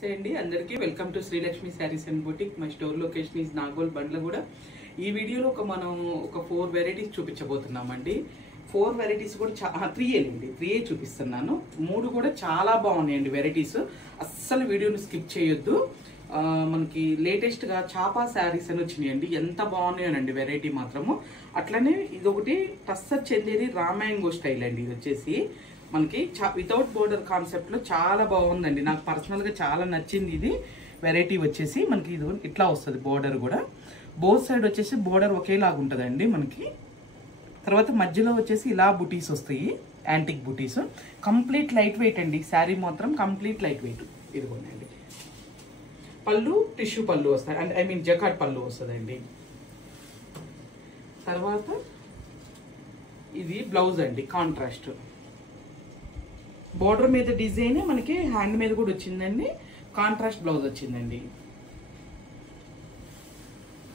నమస్తే అండి అందరికీ welcome to Srilakshmi saris and boutique. My store location is Nagole Bandlaguda. ఈ వీడియోలో మనం ఒక 4 వెరైటీస్ చూపించబోతున్నామండి. 4 వెరైటీస్ కూడా 3 చూపిస్తున్నాను. 3 కూడా చాలా బాగున్నాయండి వెరైటీస్. అస్సలు వీడియోని స్కిప్ చేయొద్దు. మనకి లేటెస్ట్గా చాపా శారీస్ అని వచ్చినాయండి. ఎంత బాగున్నాయనండి వెరైటీ మాత్రము. అట్లనే ఇదొకటి టస్సర్ చెందేది రామాయంగో స్టైల్ అండి. ఇది వచ్చేసి మనకి వితౌట్ బోర్డర్ కాన్సెప్ట్లో చాలా బాగుందండి. నాకు పర్సనల్గా చాలా నచ్చింది. ఇది వెరైటీ వచ్చేసి మనకి ఇది ఇట్లా వస్తుంది. బోర్డర్ కూడా బోత్ సైడ్ వచ్చేసి బోర్డర్ ఒకేలాగా ఉంటుందండి మనకి. తర్వాత మధ్యలో వచ్చేసి ఇలా బుటీస్ వస్తాయి, యాంటిక్ బుటీస్. కంప్లీట్ లైట్ వెయిట్ అండి. శారీ మాత్రం కంప్లీట్ లైట్ వెయిట్. ఇదిగోండి పళ్ళు టిష్యూ పళ్ళు వస్తాయి, అండ్ ఐ మీన్ జకాట్ పళ్ళు వస్తుందండి. తర్వాత ఇది బ్లౌజ్ అండి, కాంట్రాస్ట్. బోర్డర్ మీద డిజైన్ మనకి హ్యాండ్ మీద కూడా వచ్చిందండి. కాంట్రాస్ట్ బ్లౌజ్ వచ్చిందండి.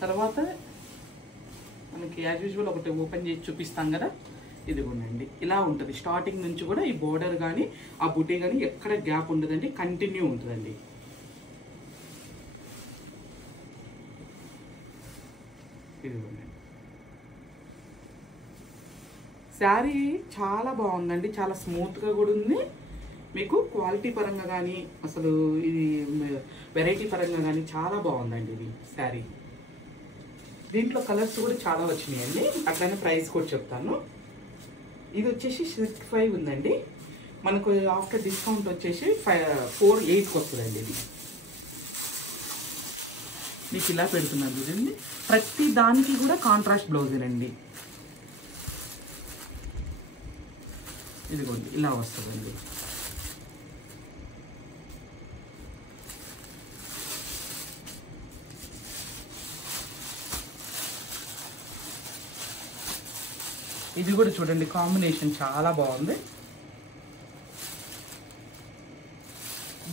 తర్వాత మనకి యాజ్ యూజువల్ ఒకటి ఓపెన్ చేసి చూపిస్తాం కదా, ఇదిగోండి ఇలా ఉంటుంది. స్టార్టింగ్ నుంచి కూడా ఈ బోర్డర్ కానీ ఆ బుటీ కానీ ఎక్కడ గ్యాప్ ఉండదండి, కంటిన్యూ ఉంటుందండి. ఇదిగోండి శారీ చాలా బాగుందండి, చాలా స్మూత్గా కూడా ఉంది. మీకు క్వాలిటీ పరంగా కానీ అసలు ఇది వెరైటీ పరంగా కానీ చాలా బాగుందండి ఇది శారీ. దీంట్లో కలర్స్ కూడా చాలా వచ్చినాయండి. అట్లనే ప్రైస్ కూడా చెప్తాను. ఇది వచ్చేసి 65 ఉందండి. మనకు ఆఫ్టర్ డిస్కౌంట్ వచ్చేసి 48కి వస్తుందండి. ఇది మీకు ఇలా పెడుతున్నాను చూడండి. ప్రతి దానికి కూడా కాంట్రాస్ట్ బ్లౌజేనండి. ఇదిగోండి ఇలా వస్తుందండి. ఇది కూడా చూడండి, కాంబినేషన్ చాలా బాగుంది.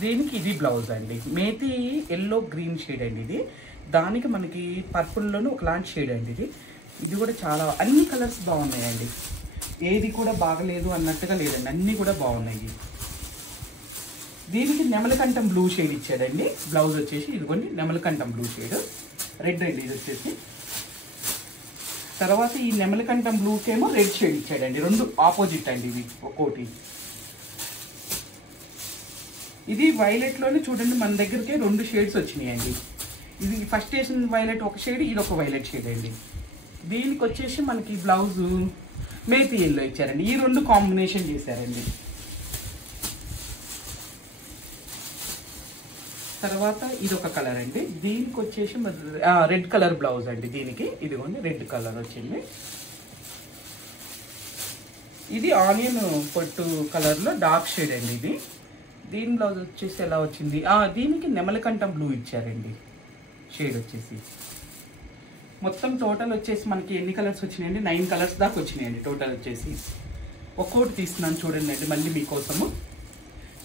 దీనికి ఇది బ్లౌజ్ అండి. మేతి ఎల్లో గ్రీన్ షేడ్ అండి. ఇది దానికి మనకి పర్పుల్లోనూ ఒకలాంటి షేడ్ అండి. ఇది కూడా చాలా అన్ని కలర్స్ బాగున్నాయండి. ఏది కూడా బాగలేదు అన్నట్టుగా లేదండి, అన్నీ కూడా బాగున్నాయి. దీనికి నెమలకంఠం బ్లూ షేడ్ ఇచ్చాడండి. బ్లౌజ్ వచ్చేసి ఇదిగోండి నెమలకంఠం బ్లూ షేడ్, రెడ్ అండి ఇది వచ్చేసి. తర్వాత ఈ నెమలకంఠం బ్లూకేమో రెడ్ షేడ్ ఇచ్చాడండి. 2 ఆపోజిట్ అండి ఇవి ఒక్కోటి. ఇది వైలెట్లోనే చూడండి మన దగ్గరికి 2 షేడ్స్ వచ్చినాయండి. ఇది ఫస్ట్ వేసిన వైలెట్ ఒక షేడ్, ఇది ఒక వైలెట్ షేడ్ అండి. దీనికి వచ్చేసి మనకి బ్లౌజు మేతి ఎల్లో ఇచ్చారండి. ఈ 2 కాంబినేషన్ చేశారండి. తర్వాత ఇది ఒక కలర్ అండి. దీనికి వచ్చేసి రెడ్ కలర్ బ్లౌజ్ అండి. దీనికి ఇదిగోండి రెడ్ కలర్ వచ్చింది. ఇది ఆనియన్ పొట్టు కలర్లో డార్క్ షేడ్ అండి. ఇది దీని బ్లౌజ్ వచ్చేసి ఎలా వచ్చింది, దీనికి నెమలకంఠం బ్లూ ఇచ్చారండి షేడ్ వచ్చేసి. మొత్తం టోటల్ వచ్చేసి మనకి ఎన్ని కలర్స్ వచ్చినాయండి, 9 కలర్స్ దాకా వచ్చినాయండి టోటల్ వచ్చేసి. ఒక్కోటి తీస్తున్నాను చూడండి అండి మళ్ళీ మీకోసము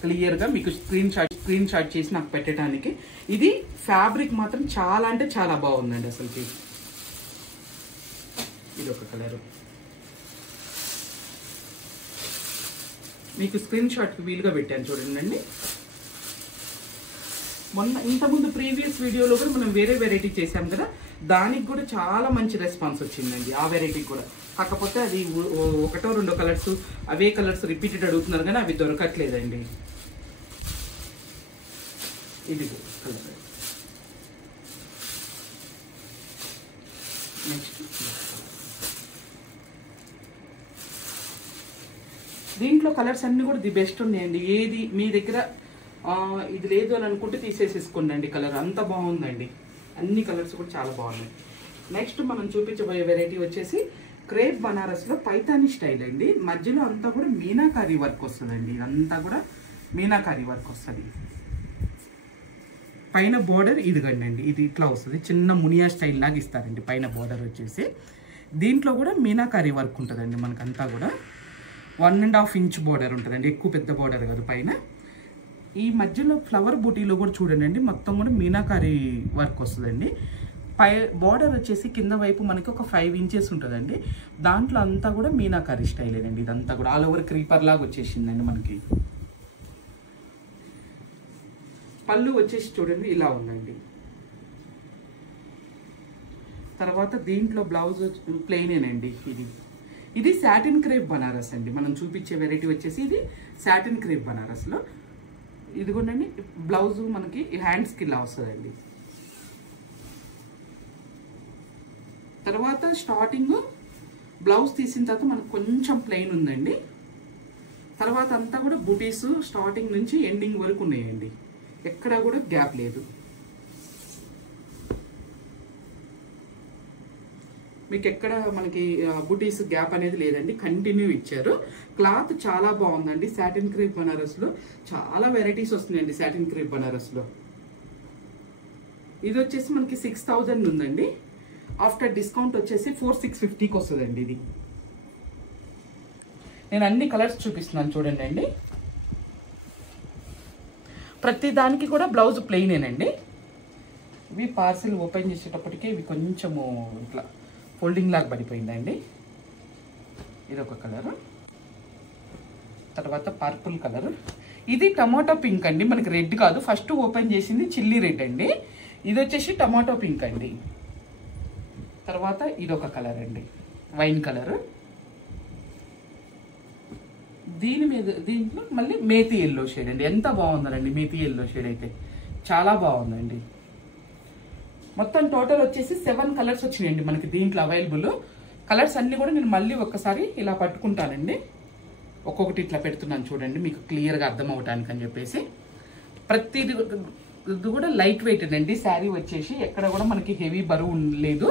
క్లియర్గా మీకు స్క్రీన్ షాట్ చేసి నాకు పెట్టడానికి. ఇది ఫ్యాబ్రిక్ మాత్రం చాలా అంటే చాలా బాగుందండి అసలుకి. ఇది ఒక కలరు మీకు స్క్రీన్ షాట్కి వీలుగా పెట్టాను చూడండి అండి. ఇంతకుముందు ప్రీవియస్ వీడియోలో కూడా మనం వేరే వెరైటీ చేసాం కదా, దానికి కూడా చాలా మంచి రెస్పాన్స్ వచ్చిందండి ఆ వెరైటీకి కూడా. కాకపోతే అది 1-2 కలర్స్ అవే కలర్స్ రిపీటెడ్ అడుగుతున్నారు కానీ అవి దొరకట్లేదండి. ఇది కలర్. నెక్స్ట్ దీంట్లో కలర్స్ అన్నీ కూడా ది బెస్ట్ ఉన్నాయండి. ఏది మీ దగ్గర ఇది లేదు అని అనుకుంటే తీసేసేసుకోండి అండి. కలర్ అంత బాగుందండి. అన్ని కలర్స్ కూడా చాలా బాగున్నాయి. నెక్స్ట్ మనం చూపించబోయే వెరైటీ వచ్చేసి క్రేప్ బనారస్లో పైతానీ స్టైల్ అండి. మధ్యలో అంతా కూడా మీనాకారీ వర్క్ వస్తుందండి. ఇదంతా కూడా మీనాకారీ వర్క్ వస్తుంది. పైన బోర్డర్ ఇదిగండి అండి, ఇది ఇట్లా వస్తుంది. చిన్న మునియా స్టైల్ లాగా ఇస్తారండి పైన బోర్డర్ వచ్చేసి. దీంట్లో కూడా మీనాకారీ వర్క్ ఉంటుందండి. మనకంతా కూడా 1.5 ఇంచ్ బోర్డర్ ఉంటుందండి. ఎక్కువ పెద్ద బోర్డర్ కాదు పైన. ఈ మధ్యలో ఫ్లవర్ బూటీలో కూడా చూడండి మొత్తం కూడా మీనాకారీ వర్క్ వస్తుందండి. బోర్డర్ వచ్చేసి కింద వైపు మనకి ఒక 5 ఇంచెస్ ఉంటుందండి. దాంట్లో అంతా కూడా మీనాకారీ స్టైలేనండి. ఇదంతా కూడా ఆల్ ఓవర్ క్రీపర్ లాగా వచ్చేసిందండి మనకి. పళ్ళు వచ్చేసి చూడండి ఇలా ఉందండి. తర్వాత దీంట్లో బ్లౌజ్ ప్లెయినేనండి. ఇది సాటిన్ క్రేప్ బనారస్ అండి. మనం చూపించే వెరైటీ వచ్చేసి ఇది సాటిన్ క్రేప్ బనారస్లో. ఇదిగోండి బ్లౌజ్ మనకి హ్యాండ్స్కి ఇలా వస్తుందండి. తర్వాత స్టార్టింగ్ బ్లౌజ్ తీసిన తర్వాత మనకు కొంచెం ప్లెయిన్ ఉందండి. తర్వాత అంతా కూడా బుటీస్ స్టార్టింగ్ నుంచి ఎండింగ్ వరకు ఉన్నాయండి. ఎక్కడా కూడా గ్యాప్ లేదు. మీకు ఎక్కడ మనకి బుటీస్ గ్యాప్ అనేది లేదండి, కంటిన్యూ ఇచ్చారు. క్లాత్ చాలా బాగుందండి. సాటిన్ క్రేప్ బనారస్లో చాలా వెరైటీస్ వస్తున్నాయండి. సాటిన్ క్రేప్ బనారస్లో ఇది వచ్చేసి మనకి 6000 ఉందండి. ఆఫ్టర్ డిస్కౌంట్ వచ్చేసి 4650కి వస్తుందండి. ఇది నేను అన్ని కలర్స్ చూపిస్తున్నాను చూడండి అండి. ప్రతి దానికి కూడా బ్లౌజ్ ప్లెయినేనండి. ఇవి పార్సిల్ ఓపెన్ చేసేటప్పటికి ఇవి కొంచెము ఇట్లా ఫోల్డింగ్ లాగా పడిపోయిందండి. ఇది ఒక కలర్. తర్వాత పర్పుల్ కలర్. ఇది టమాటో పింక్ అండి, మనకి రెడ్ కాదు. ఫస్ట్ ఓపెన్ చేసింది చిల్లీ రెడ్ అండి. ఇది వచ్చేసి టమాటో పింక్ అండి. తర్వాత ఇది ఒక కలర్ అండి, వైన్ కలర్. దీంట్లో మళ్ళీ మేతి ఎల్లో షేడ్ అండి. ఎంత బాగుందండి మేతి ఎల్లో షేడ్ అయితే, చాలా బాగుందండి. మొత్తం టోటల్ వచ్చేసి 7 కలర్స్ వచ్చినాయండి మనకి దీంట్లో అవైలబుల్. కలర్స్ అన్ని కూడా నేను మళ్ళీ ఒక్కసారి ఇలా పట్టుకుంటానండి. ఒక్కొక్కటి ఇట్లా పెడుతున్నాను చూడండి, మీకు క్లియర్గా అర్థం అవటానికి అని చెప్పేసి. ప్రతిది కూడా లైట్ వెయిట్ అండి. శారీ వచ్చేసి ఎక్కడ కూడా మనకి హెవీ బరువు లేదు.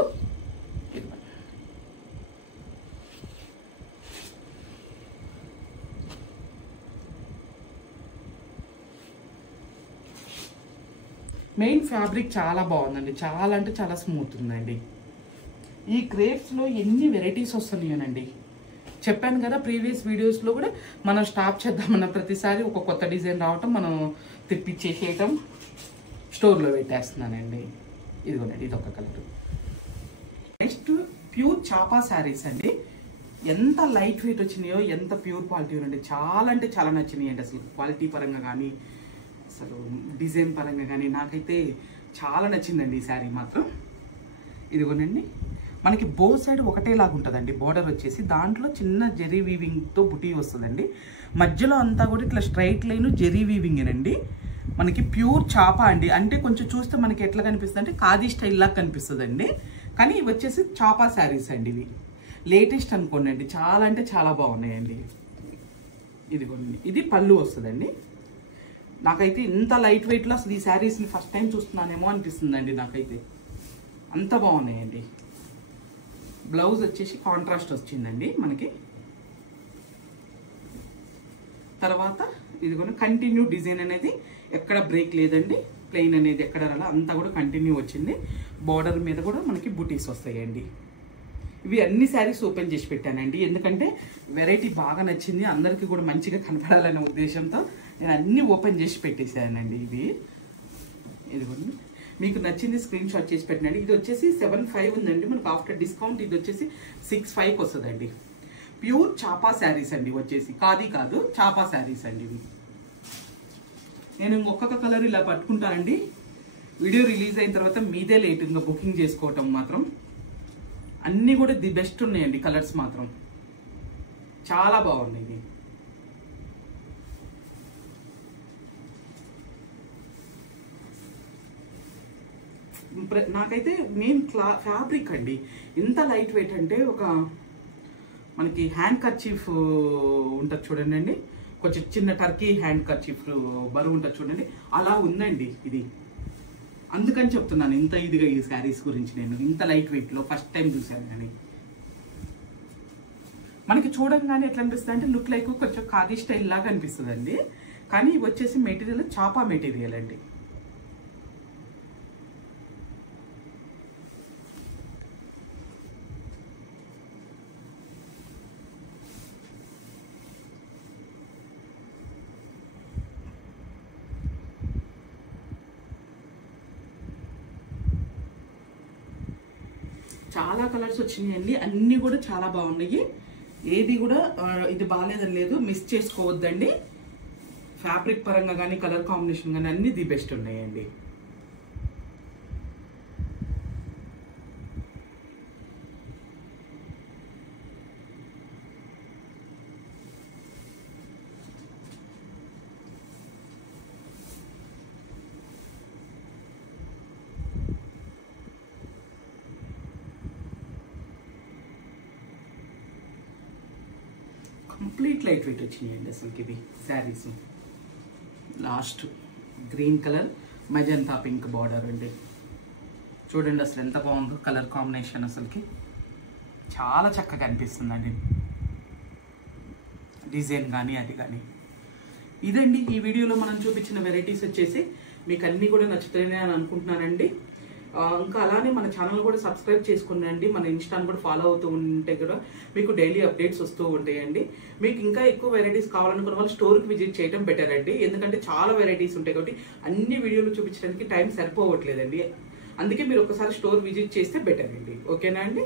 మెయిన్ ఫ్యాబ్రిక్ చాలా బాగుందండి. చాలా అంటే చాలా స్మూత్ ఉందండి. ఈ క్రేప్స్లో ఎన్ని వెరైటీస్ వస్తున్నాయోనండి. చెప్పాను కదా ప్రీవియస్ వీడియోస్లో కూడా, మనం స్టాప్ చేద్దామన్న ప్రతిసారి ఒక కొత్త డిజైన్ రావటం, మనం తెప్పించేసేయటం, స్టోర్లో పెట్టేస్తున్నానండి. ఇదిగోనండి ఇది ఒక కలర్. నెక్స్ట్ ప్యూర్ చాపా శారీస్ అండి. ఎంత లైట్ వెయిట్ వచ్చినాయో, ఎంత ప్యూర్ క్వాలిటీ ఉందండి. చాలా అంటే చాలా నచ్చినాయి అండి. అసలు క్వాలిటీ పరంగా కానీ, అసలు డిజైన్ పరంగా కానీ నాకైతే చాలా నచ్చిందండి ఈ శారీ మాత్రం. ఇదిగోనండి మనకి బో సైడ్ ఒకటేలాగా ఉంటుందండి. బోర్డర్ వచ్చేసి దాంట్లో చిన్న జెరీ వీవింగ్తో బుటీ వస్తుందండి. మధ్యలో అంతా కూడా ఇట్లా స్ట్రైట్ లైన్ జెరీ వీవింగేనండి. మనకి ప్యూర్ చాపా అండి. అంటే కొంచెం చూస్తే మనకి ఎట్లా కనిపిస్తుంది అంటే ఖాదీ స్టైల్ లాగా కనిపిస్తుందండి. కానీ ఇవి వచ్చేసి చాపా శారీస్ అండి. ఇవి లేటెస్ట్ అనుకోండి అండి. చాలా అంటే చాలా బాగున్నాయండి. ఇదిగోండి ఇది పళ్ళు వస్తుందండి. నాకైతే ఇంత లైట్ వెయిట్లో అసలు ఈ శారీస్ని ఫస్ట్ టైం చూస్తున్నానేమో అనిపిస్తుందండి నాకైతే. అంత బాగున్నాయండి. బ్లౌజ్ వచ్చేసి కాంట్రాస్ట్ వచ్చిందండి మనకి. తర్వాత ఇదిగోండి కంటిన్యూ డిజైన్ అనేది ఎక్కడ బ్రేక్ లేదండి. ప్లెయిన్ అనేది ఎక్కడ రాలా, అంతా కూడా కంటిన్యూ వచ్చింది. బార్డర్ మీద కూడా మనకి బుటీస్ వస్తాయండి. ఇవి అన్ని శారీస్ ఓపెన్ చేసి పెట్టానండి, ఎందుకంటే వెరైటీ బాగా నచ్చింది, అందరికీ కూడా మంచిగా కనపడాలనే ఉద్దేశంతో నేను అన్నీ ఓపెన్ చేసి పెట్టేసానండి. ఇదిగోండి మీకు నచ్చింది స్క్రీన్ షాట్ చేసి పెట్టండి. ఇది వచ్చేసి 75 ఉందండి మనకు. ఆఫ్టర్ డిస్కౌంట్ ఇది వచ్చేసి 65కి వస్తుందండి. ప్యూర్ చాపా శారీస్ అండి. వచ్చేసి ఖాదీ కాదు, చాపా శారీస్ అండి ఇవి. నేను ఒక్కొక్క కలర్ ఇలా పట్టుకుంటానండి. వీడియో రిలీజ్ అయిన తర్వాత మీదే లేట్ ఇంకా బుకింగ్ చేసుకోవటం మాత్రం. అన్నీ కూడా ది బెస్ట్ ఉన్నాయండి. కలర్స్ మాత్రం చాలా బాగున్నాయి. నాకైతే మెయిన్ ఫ్యాబ్రిక్ అండి. ఎంత లైట్ వెయిట్ అంటే ఒక మనకి హ్యాండ్ కర్చీఫ్ ఉంటుంది చూడండి అండి, కొంచెం చిన్న టర్కీ హ్యాండ్ కర్చీఫ్ బరువు ఉంటుంది చూడండి, అలా ఉందండి ఇది. అందుకని చెప్తున్నాను ఇంత ఇదిగా ఈ శారీస్ గురించి. నేను ఇంత లైట్ వెయిట్లో ఫస్ట్ టైం చూశాను. కానీ మనకి చూడంగానే ఎట్లా అనిపిస్తుంది అంటే లుక్ లైక్ కొంచెం ఖాదీ స్టైల్ లాగా అనిపిస్తుంది అండి. కానీ ఇవి వచ్చేసి మెటీరియల్ చాపా మెటీరియల్ అండి. చాలా కలర్స్ వచ్చినాయండి. అన్నీ కూడా చాలా బాగున్నాయి. ఏది కూడా ఇది బాగాలేదని లేదు, మిస్ చేసుకోవద్దండి. ఫ్యాబ్రిక్ పరంగా కానీ కలర్ కాంబినేషన్ కానీ అన్నీ ది బెస్ట్ ఉన్నాయండి. కంప్లీట్ లైట్ వెయిట్ వచ్చినాయండి అసలుకి ఇవి saris. Last green colour magenta pink border అండి. చూడండి అసలు ఎంత బాగుందో కలర్ కాంబినేషన్, అసలుకి చాలా చక్కగా అనిపిస్తుందండి డిజైన్ కానీ అది కానీ. ఇదండి ఈ వీడియోలో మనం చూపించిన వెరైటీస్ వచ్చేసి మీకు అన్నీ కూడా నచ్చుతాయని అని అనుకుంటున్నానండి. ఇంకా అలానే మన ఛానల్ కూడా సబ్స్క్రైబ్ చేసుకునండి. మన ఇన్స్టాని కూడా ఫాలో అవుతూ ఉంటే కూడా మీకు డైలీ అప్డేట్స్ వస్తూ ఉంటాయండి. మీకు ఇంకా ఎక్కువ వెరైటీస్ కావాలనుకున్న వాళ్ళు స్టోర్కి విజిట్ చేయడం బెటర్ అండి. ఎందుకంటే చాలా వెరైటీస్ ఉంటాయి కాబట్టి అన్ని వీడియోలు చూపించడానికి టైం సరిపోవట్లేదండి. అందుకే మీరు ఒకసారి స్టోర్ విజిట్ చేస్తే బెటర్ అండి. ఓకేనా అండి?